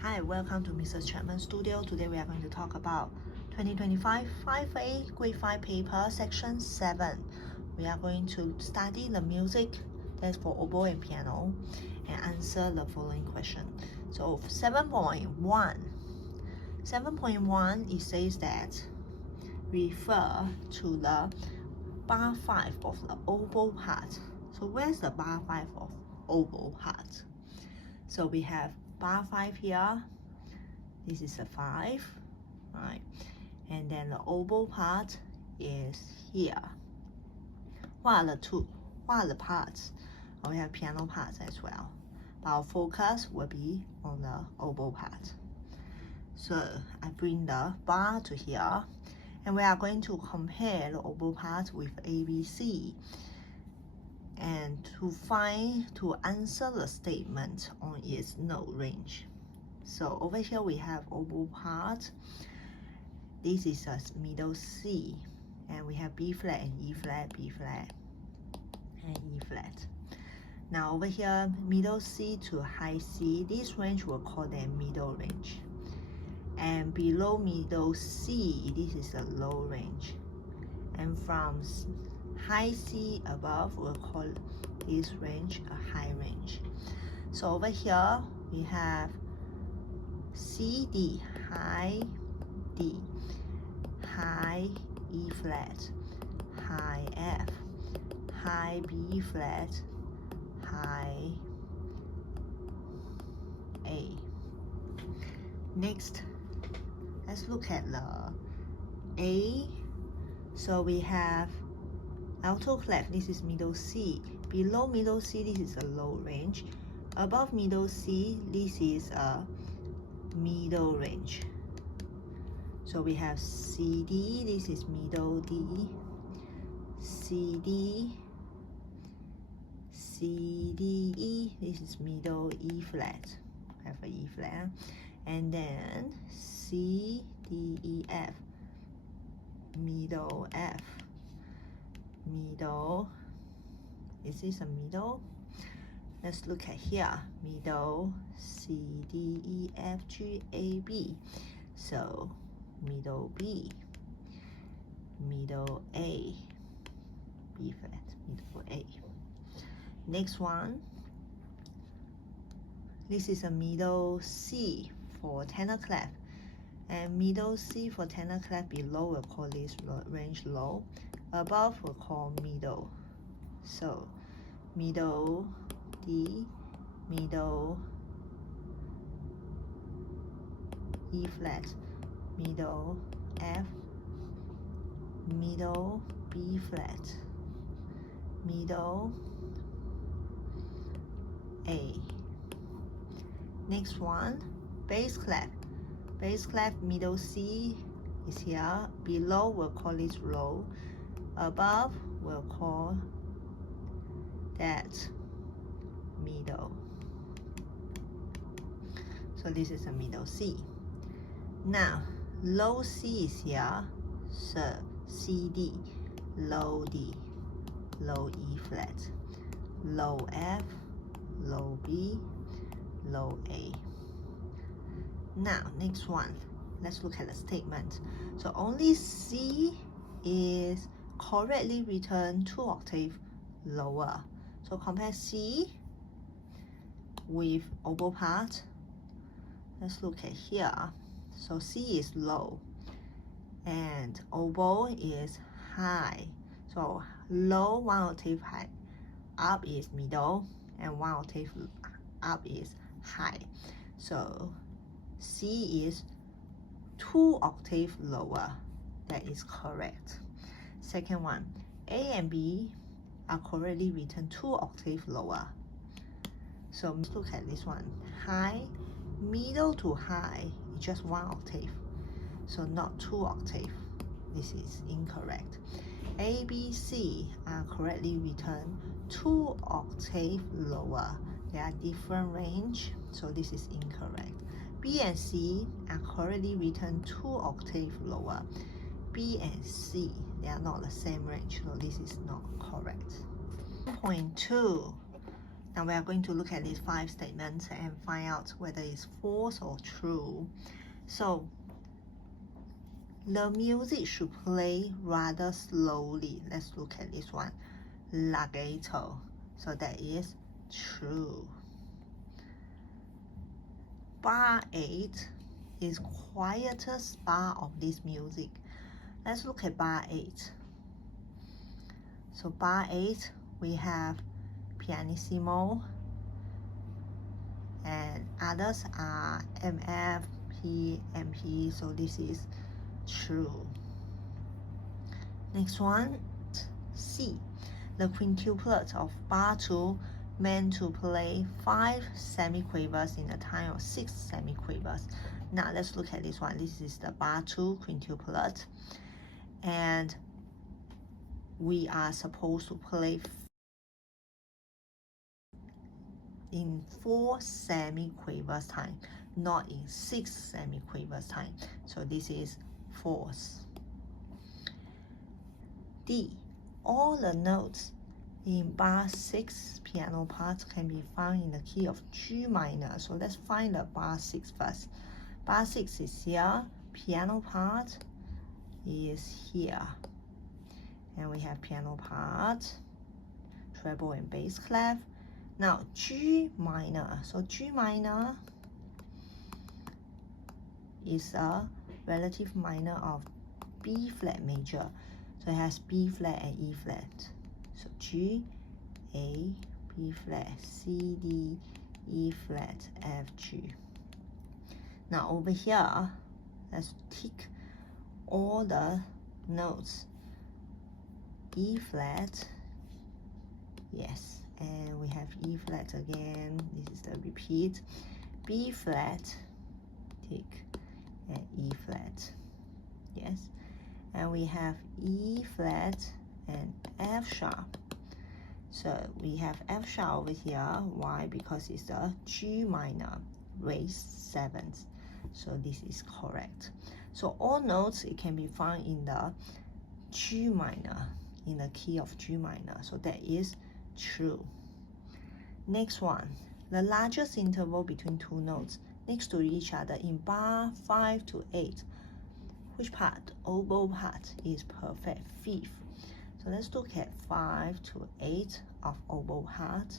Hi, welcome to Mrs. Chapman Studio. Today we are going to talk about 2025 5A Grade 5 paper, Section 7. We are going to study the music that's for oboe and piano and answer the following question. So 7.1, it says that refer to the bar 5 of the oboe part. So where's the bar 5 of oboe part? So we have bar 5 here. This is a 5, right? And then the oboe part is here. What are the parts? We have piano parts as well. But our focus will be on the oboe part. So I bring the bar to here, and we are going to compare the oboe part with ABC and to answer the statement on its note range. So over here we have oboe part. This is a middle C, and we have B flat and E flat, B flat and E flat. Now over here, middle C to high C, this range we'll call them middle range. And below middle C, this is a low range. And from high C above, we'll call this range a high range. So over here, we have C, D, high D, high E flat, high F, high B flat, high A. Next, let's look at the A. So we have alto clef, this is middle C. Below middle C, this is a low range. Above middle C, this is a middle range. So we have C, D, this is middle D, C, D, C, D, E, this is middle E flat, I have an E flat, and then C, D, E, F, middle F, middle, is this a middle? Let's look at here, middle C, D, E, F, G, A, B. So middle B, middle A, B flat, middle A. Next one, this is a middle C for tenor clef. And middle C for tenor clef, below we'll call this range low, above we'll call middle. So middle D, middle E flat, middle F, middle B flat, middle A. Next one, bass clef. Bass clef, middle C is here. Below we'll call this low. Above we'll call that middle. So this is a middle C. Now low C is here, so C, D, low D, low E flat, low F, low B, low A. Now next one, let's look at the statement. So only C is correctly written 2 octaves lower. So compare C with oboe part. Let's look at here. So C is low and oboe is high. So low 1 octave high, up is middle, and 1 octave up is high. So C is 2 octaves lower. That is correct. Second one, A and B are correctly written 2 octaves lower. So let's look at this one. High, middle to high is just 1 octave. So not 2 octaves. This is incorrect. A, B, C are correctly written 2 octaves lower. They are different range, so this is incorrect. B and C are correctly written 2 octaves lower. B and C, they are not the same range, so this is not correct. 1.2. Now we are going to look at these 5 statements and find out whether it's false or true. So the music should play rather slowly. Let's look at this one. Legato. So that is true. Bar 8 is quietest bar of this music. Let's look at bar 8. So bar 8, we have pianissimo, and others are MF, P, MP, so this is true. Next one, C. The quintuplet of bar 2 meant to play 5 semiquavers in a time of 6 semiquavers. Now let's look at this one. This is the bar 2 quintuplet, and we are supposed to play in 4 semiquavers time, not in 6 semiquavers time. So this is false. D. All the notes in bar 6 piano part can be found in the key of G minor. So let's find the bar 6 first. Bar 6 is here, piano part is here. And we have piano part, treble and bass clef. Now G minor, so G minor is a relative minor of B flat major. So it has B flat and E flat. So G, A, B flat, C, D, E flat, F, G. Now over here, let's tick all the notes. E flat, yes, and we have E flat again. This is the repeat. B flat, tick, and E flat, yes. And we have E flat and F sharp. So we have F sharp over here. Why? Because it's a G minor raised 7th. So this is correct. So all notes, it can be found in the G minor, in the key of G minor. So that is true. Next one, the largest interval between 2 notes next to each other in bar 5 to 8. Which part? Oboe part is perfect 5th. So let's look at 5 to 8 of oboe part.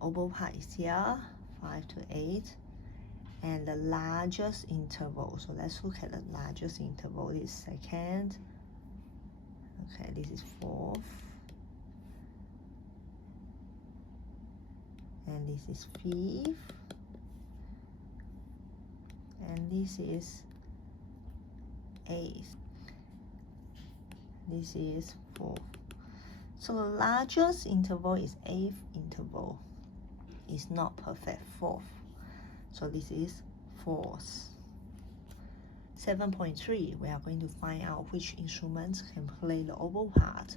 Oboe part is here, 5 to 8. And the largest interval, so let's look at the largest interval. This is 2nd. Okay, this is 4th. And this is 5th. And this is 8th. This is 4th. So the largest interval is 8th interval. It's not perfect 4th. So this is false. 7.3, we are going to find out which instruments can play the oboe part.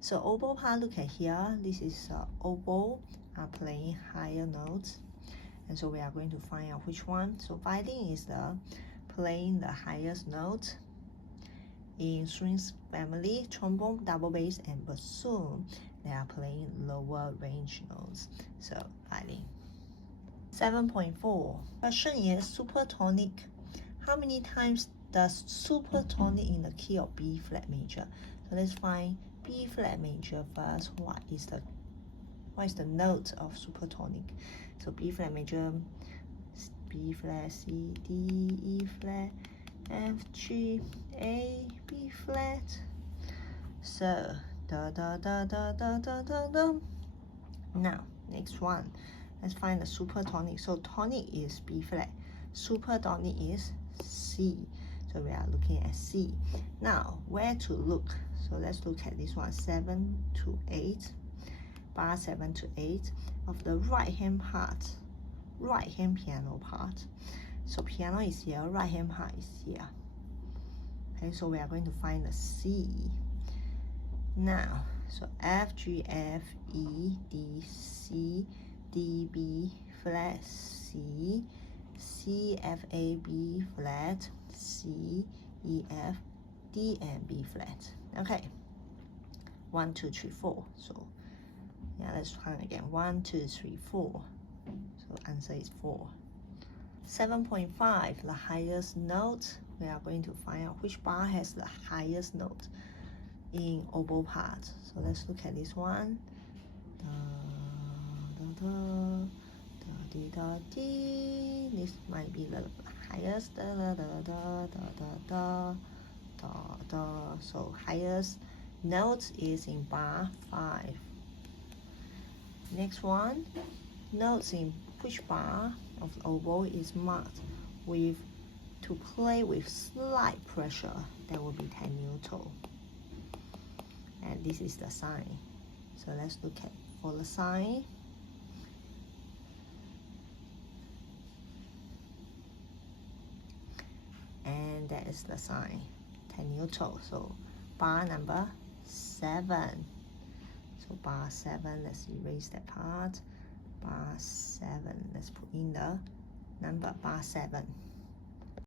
So oboe part, look at here. This is oboe are playing higher notes. And so we are going to find out which one. So violin is playing the highest note. In strings family, trombone, double bass, and bassoon, they are playing lower range notes. So violin. 7.4, question is supertonic. How many times does supertonic in the key of B flat major? So let's find B flat major first. What is the note of supertonic? So B flat major, B flat, C, D, E flat, F, G, A, B flat. So da da da da da da da da. Now next one, let's find the supertonic. So tonic is B flat, supertonic is C. So we are looking at C. Now where to look? So let's look at this one, 7 to 8. Bar 7 to 8 of the right hand part, right hand piano part. So piano is here, right hand part is here. Okay, so we are going to find the C. Now, so F, G, F, E, D, C, D, B flat, C, C, F, A, B flat, C, E, F, D, and B flat. Okay, 1, 2, 3, 4. So Yeah, let's count again. 1, 2, 3, 4. So answer is 4. 7.5, the highest note. We are going to find out which bar has the highest note in oboe part. So let's look at this one. Da, da, da, da, dee, da, dee. This might be the highest. Da, da, da, da, da, da, da, da. So highest note is in bar 5. Next one, notes in which bar of the oboe is marked with to play with slight pressure. That will be tenuto. And this is the sign. So let's look at for the sign. And that is the sign, tenuto. So bar number 7. So bar 7, let's erase that part. Bar 7, let's put in the number bar 7.